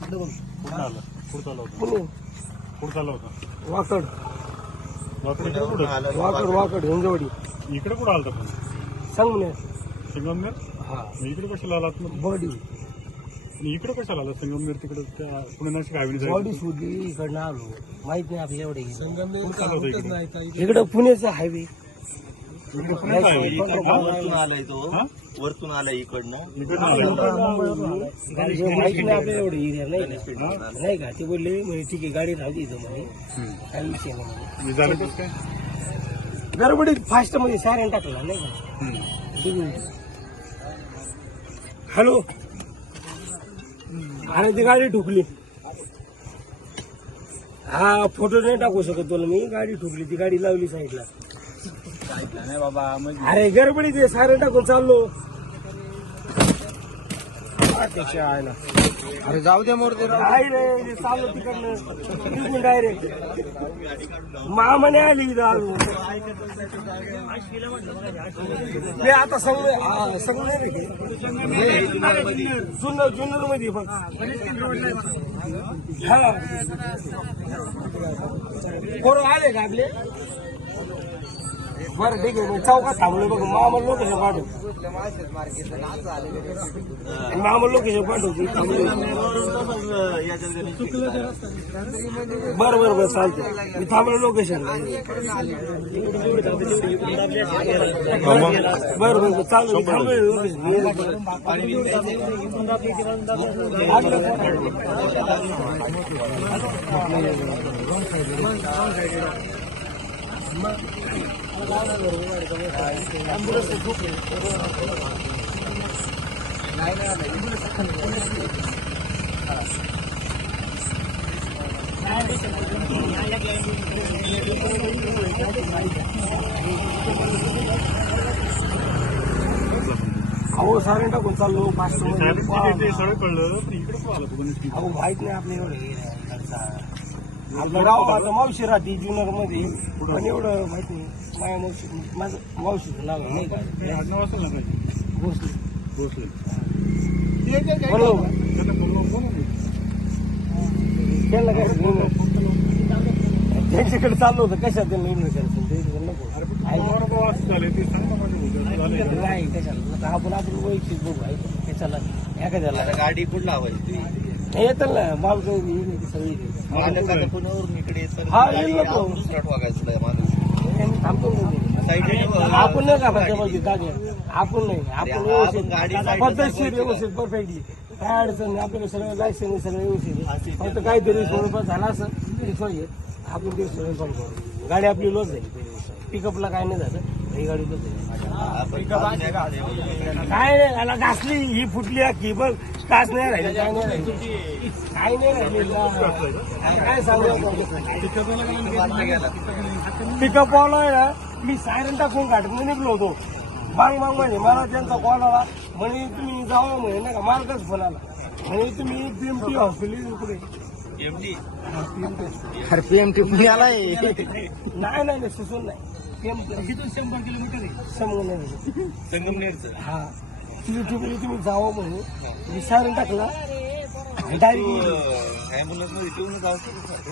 कुठं आलं. कुठं होता. होता. वाकड. वाकड इकडे कुठं? वाकड वाकड हिंजवडी. इकडे कुठं आलता पण? संगमनेर. संगमनेर? हा. मग इकडे कशाला आलात मग? बॉडी. इकडे कशाला आला संगमनेर तिकडे त्या पुणे नाशिक हायवे बॉडी शोधली इकडनं आलो. माहीत नाही आपल्या एवढे होता इकडे. पुण्याचा हायवे वरतून आलाय तो. हा? वरतून आलाय इकडनं. माहीत नाही आपल्या एवढे एरिया नाही का नाही का? ते बोलले म्हणजे ठीक आहे गाडी राहते इथं म्हणे. काही विषय नाही म्हणे. गडबडीत फास्टमध्ये सायरन टाकला नाही का. हॅलो? आणि ती गाडी ठुकली. हा फोटो नाही टाकू शकत तुला मी. गाडी ठुकली ती गाडी लावली साईडला. अरे गडबडीत आहे सायरन टाकून चाललो. त्याच्या आईला. अरे जाऊ दे मोरते नाही रे चाललो तिकडनं. डायरेक्ट मामाने आली आलो. ते आता संग हा, संगमेर आहे ते. जुन्नर जुन्नरमध्ये बघ. हा. पोरं आले का आपले? बरं ठीक आहे मग चौकात थांबलो बघ मामा लोकेशन पाठव. मामा लोकेशन पाठवतो थांबलो. बरं बरं बरं चालतं मी थांबलो लोकेशन. बरं बरं चालू थांबलो लोकेशन. अहो सारे टाकून चाललो ते मध्ये. सगळं कळलं इकडे अहो माहीत नाही आपल्या एवढं. आपलं गाव आता मावशी राहते जुन्नरमध्ये पण एवढं माहीत नाही माझ्या मावशी माझं मावशीचं नाव नाही का? आडनाव असेल ना काही? भोसले. भोसले. त्यांना. त्यांना काय त्यांच्याकडे चाललो होतं कशात त्यांना इन्व्हेट करायचं? ते नको. अरे पण तुम्हाला बाबा बाबा असं झालंय ते सांग ना माझ्या भोसले झालंय नाही कशाला? आता आपण आपण वैयक्तिक बघू ऐक. कशाला एखाद्याला गाडी कुठं लावायची हे येतं ना बाबा सगळी आलं का पुण्यावरून इकडे येतं. हा, गाडी येईल ना तो. आपण नाही माणूस त्यांनी थांबतो ना. साईडला ठेवा. आपण नाही का आपण नाही. आपण आपण व्यवस्थित साईडला पद्धतशीर दाखवायची व्यवस्थित परफेक्टली काय अडचण नाही. आपल्याला सगळं लायसन सगळं व्यवस्थित आहे. फक्त काहीतरी थोडंफार झालं असं तरी आपण ते सगळं करू. गाडी आपली लॉस झाली. पिकअपला काय नाही झालं. काय नाही याला घासली ही फुटली की बघ काच नाही राहिली काय नाही राहिली. काय सांगू? पिकअप आहे ना मी सायरन टाकून गाडीत निघलो होतो. बांग बांग म्हणे मला त्यांचा कॉल आला. म्हणे तुम्ही जावा म्हणे नाही का? मालकच फोन आला. म्हणे तुम्ही पीएमटी हॉस्पिटल. अरे पीएमटी पुण्याला नाही नाही नाही सुसून नाही. शंभर किलोमीटर आहे. संगमनेरचं. हा. तुम्ही जावं म्हणून सायरन टाकला. डायरेक्ट ऍम्ब्युलन्समध्ये ठेवून जाऊ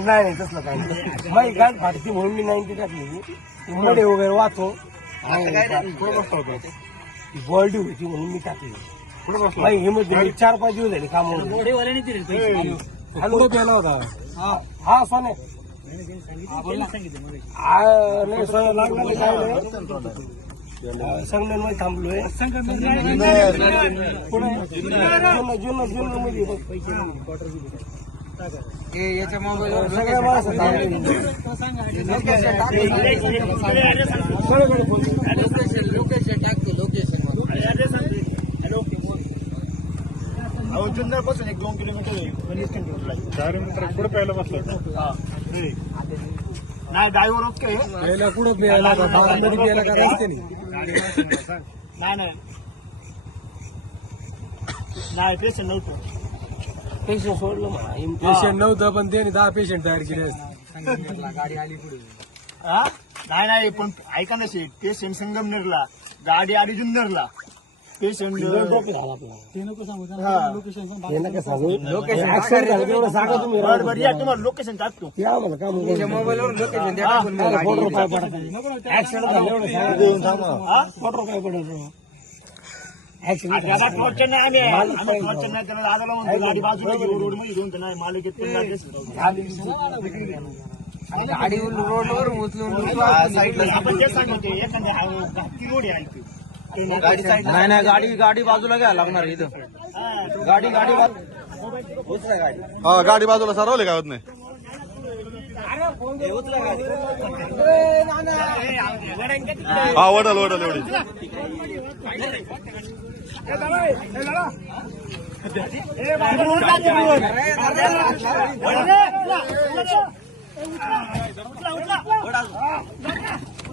नाही नाही तसलं काय नाही. माझी गाठ फाटती म्हणून मी नाईन्टी टाकली मडे वगैरे वाचो कुठं बसला होता. म्हणून मी टाकली कुठं बसला माझी हिंमत नाही. चार पाच दिवस झाले काम होता. हा सोने. आ, नाही सोने लागला नाही, काय नाही संगमेरमध्ये थांबलोय पुढे जुन्नरमध्ये याच्या मोबाईल सगळ्या माणसं थांबले जुन्नरपासून एक दोन किलोमीटर आहे कुठं प्यायला बसला नाही ड्रायव्हर ओके पहिला कुठं प्यायला प्यायला का रस्ते नाही नाही. नाही पेशंट नव्हतं. पेशंट सोडलं म्हणा पेशंट नव्हतं पण त्याने दहा पेशंट तयार केले असते. हा? नाही नाही पण ऐका ना शेठ. पेशंट संगमनेरला गाडी आली जुन्नरला. पेशंट ते नको सांगू हा. लोकेशन सांग हे नका सांगू. ऍक्सिडेंट झालं तेवढं सांगा तुम्ही. बरं बरं या तुम्हाला लोकेशन टाकतो. आम्हाला मोबाईलवर लोकेशन फोटो रुपये पडत ऍक्सिडेंट झालं एवढं सांगा. फोटो रुपये पडत ऍक्सिडेंट त्याला टॉर्चर नाही आम्ही. आम्ही टॉर्चर नाही त्याला दादाला म्हणतो गाडी बाजूला घेऊ रोडमध्ये घेऊन तर नाही. मालक येत पण नाही गाडी रोडवर उचलून आपण तेच सांगतो एखाद्या घाटी रोड आहे आणखी. नाही नाही गाडी गाडी बाजूला घ्यायला लागणार इथं. गाडी गाडी गाडी हा गाडी बाजूला सरवले काय होत नाही? हा वडल वडल एवढी. पिकअप